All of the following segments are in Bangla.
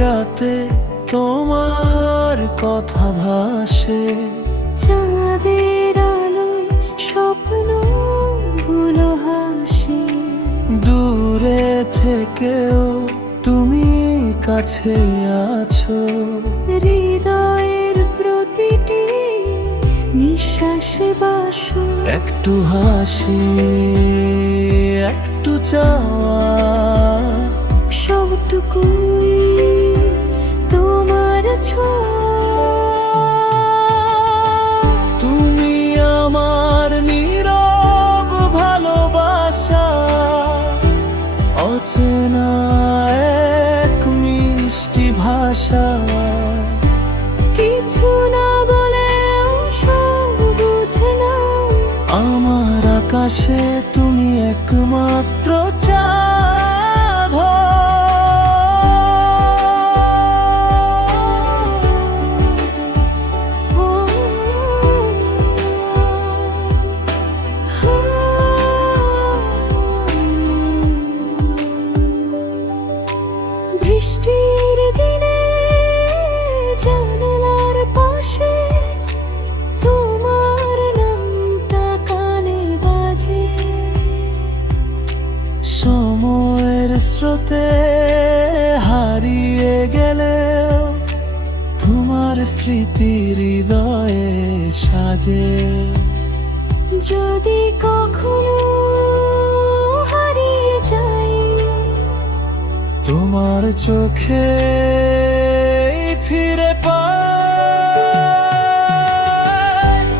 রাতে তোমার কথা ভাসে, চাঁদের আলোয় স্বপ্নগুলো হাসে। দূরে থেকেও তুমি কাছে আছো, হৃদয়ের প্রতিটি নিঃশ্বাসে বাসো। একটু হাসি, একটু চাওয়া, সবটুকুই তোমার ছোঁয়া। তুমি আমার নীরব ভালোবাসা, অচেনা এক মিষ্টি ভাষা। কিছু না বলেও সব বুঝে নাও, আমার আকাশে তুমি একমাত্র চাঁদ। বৃষ্টির দিনে জানালার পাশে তোমার নামটা কানে বাজে। সময়ের স্রোতে হারিয়ে গেলেও তোমার স্মৃতি হৃদয়ে সাজে। যদি কখনো হারিয়ে যাই, তোমার চোখে ফিরে পাই।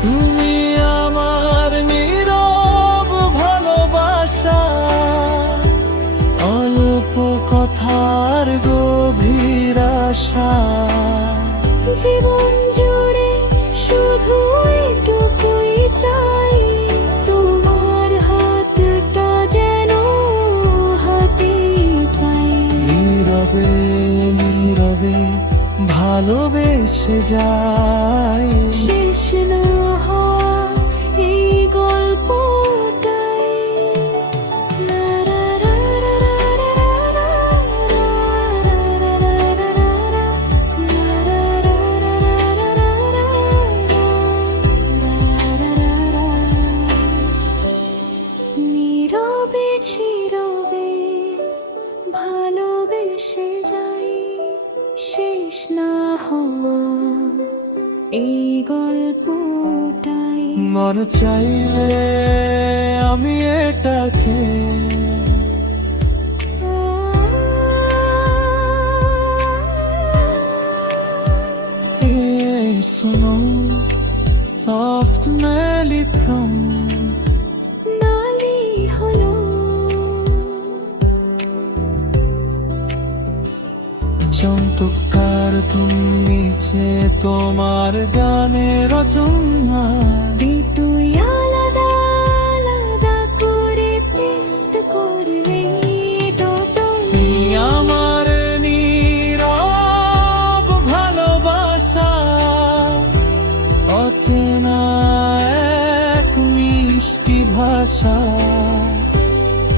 তুমি আমার নীরব ভালোবাসা, অল্প কথার গভীর আশা। জীবন জুড়ে শুধু এটুকুই চাই, তোমার হাতটা যেন হাতে পাই। নীরবে নীরবে ভালোবেসে যাই, শেষ না হওয়া এই গল্পটাই। লা লা লা লা লা লা লা লা লা। নীরবে নীরবে ভালোবেসে যাই, শেষ না হওয়া এই গল্পটাই। মন চাইলে আমি এটাকে सुनो सॉफ्ट मैली फ्रॉम নালি হলো চমৎকার তুমি যে তোমার গানের রচনা। দুটোই আলাদা আলাদা করে টেস্ট করলে তুমি আমার নীরব ভালোবাসা, অচেনা এক মিষ্টি ভাষা।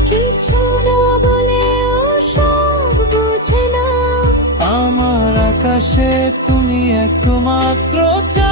কিছু না বলেও সব বুঝে নাও, আমার আকাশে তুমি একমাত্র চাঁদ।